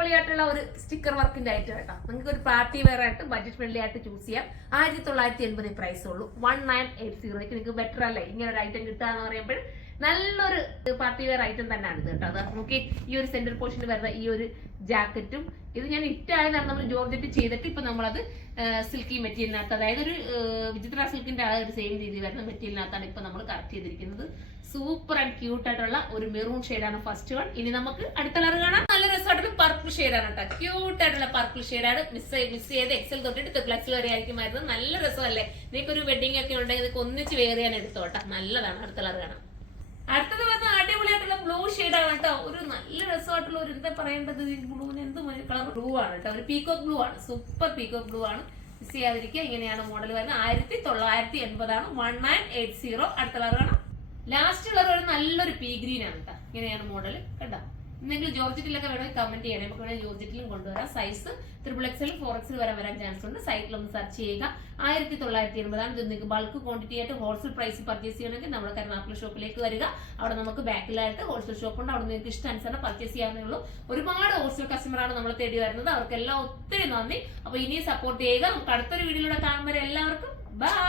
അടിപൊളിയായിട്ടുള്ള ഒരു സ്റ്റിക്കർ വർക്കിന്റെ ഐറ്റം കേട്ടോ. നിങ്ങൾക്ക് ഒരു പാർട്ടി വെയർ ആയിട്ട് ബഡ്ജറ്റ് ഫ്രണ്ട്ലി ആയിട്ട് ചൂസ് ചെയ്യാം. 1980 പ്രൈസ് ഉള്ളൂ. 1980 നിങ്ങൾക്ക് ബെറ്റർ അല്ലേ ഇങ്ങനെ ഒരു ഐറ്റം കിട്ടാന്ന് പറയുമ്പോൾ. നല്ലൊരു പാർട്ടി വെയർ ഐറ്റം തന്നെയാണ് ഇത് കേട്ടോ. അത് നമുക്ക് ഈ ഒരു സെന്റർ പോർഷനിൽ വരുന്ന ഈ ഒരു ജാക്കറ്റും ഇത് ഞാൻ ഇട്ടായതാണ് നമ്മൾ ജോർജറ്റ് ചെയ്തിട്ട് ഇപ്പൊ നമ്മളത് സിൽക്കി മെറ്റീരിയലിനകത്ത്, അതായത് ഒരു വിചിത്ര സിൽക്കിന്റെ ആ ഒരു സെയിം രീതി വരുന്ന മെറ്റീരിയലിനകത്താണ് ഇപ്പൊ നമ്മൾ കറക്റ്റ് ചെയ്തിരിക്കുന്നത്. സൂപ്പർ ആൻഡ് ക്യൂട്ട് ആയിട്ടുള്ള ഒരു മെറൂൺ ഷെയ്ഡാണ് ഫസ്റ്റ് വൺ. ഇനി നമുക്ക് അടുത്ത കളർ കാണാം. നല്ല രസമായിട്ടുള്ള പർപ്പിൾ ഷെയ്ഡാണ് കേട്ടോ. ക്യൂട്ട് ആയിട്ടുള്ള പർപ്പിൾ ഷെയ്ഡാണ്. മിസ് ചെയ്ത് എക്സൽ തൊട്ടിട്ട് ട്രിപ്ലക്സ് വരെ ആയിരിക്കുമായിരുന്നു. നല്ല രസമല്ലേ? നിങ്ങൾക്ക് ഒരു വെഡിങ് ഒക്കെ ഉണ്ടെങ്കിൽ നിങ്ങൾക്ക് ഒന്നിച്ച് വെയർ ചെയ്യാൻ എടുത്തോട്ടെ. നല്ലതാണ്. അടുത്ത കളർ കാണാം. അടുത്തത് വന്ന അടിപൊളിയായിട്ടുള്ള ബ്ലൂ ഷെയ്ഡാണ് കേട്ടോ. ഒരു നല്ല രസമായിട്ടുള്ള ഒരു എന്താ പറയേണ്ടത്, ബ്ലൂവിന് എന്ത് കളർ ബ്ലൂ ആണ് കേട്ടോ. ഒരു പീകോക്ക് ബ്ലൂ ആണ്. സൂപ്പർ പീകോക്ക് ബ്ലൂ ആണ്. മിസ് ചെയ്യാതിരിക്കുക. ഇങ്ങനെയാണ് മോഡൽ വരുന്നത്. 1980 ആണ്. 1980. അടുത്ത കളർ കാണാം. ലാസ്റ്റ് കളർ ഒരു നല്ലൊരു പീ ഗ്രീൻ ആണ് കേട്ടോ. ഇങ്ങനെയാണ് മോഡൽ കേട്ടോ. എന്തെങ്കിലും ജോർജറ്റിലൊക്കെ വേണമെങ്കിൽ കമന്റ് ചെയ്യണം. നമുക്ക് വേണമെങ്കിൽ ജോർജറ്റിലും കൊണ്ടുവരാം. സൈസ് XXL 4XL വരാൻ ചാൻസ് ഉണ്ട്. സൈറ്റിലൊന്ന് സെർച്ച് ചെയ്യുക. 1980 ആണ്. ഇത് നിങ്ങൾക്ക് ബൾക്ക് ക്വാണ്ടിറ്റി ആയിട്ട് ഹോൾസെയിൽ പ്രൈസ് പർച്ചേസ് ചെയ്യണമെങ്കിൽ നമ്മുടെ കരുനാഗപ്പള്ളി ഷോപ്പിലേക്ക് വരിക. അവിടെ നമുക്ക് ബാക്കിലായിട്ട് ഹോൾസെയിൽ ഷോപ്പ് ഉണ്ട്. അവിടെ നിങ്ങൾക്ക് ഇഷ്ടാനുസരണം പർച്ചേസ് ചെയ്യാവുന്നേ ഉള്ളൂ. ഒരുപാട് ഹോൾസെയിൽ കസ്റ്റമറാണ് നമ്മളെ തേടി വരുന്നത്. അവർക്കെല്ലാം ഒത്തിരി നന്ദി. അപ്പൊ ഇനിയും സപ്പോർട്ട് ചെയ്യുക. നമുക്ക് അടുത്തൊരു വീഡിയോയിലൂടെ കാണുമ്പോൾ എല്ലാവർക്കും ബൈ.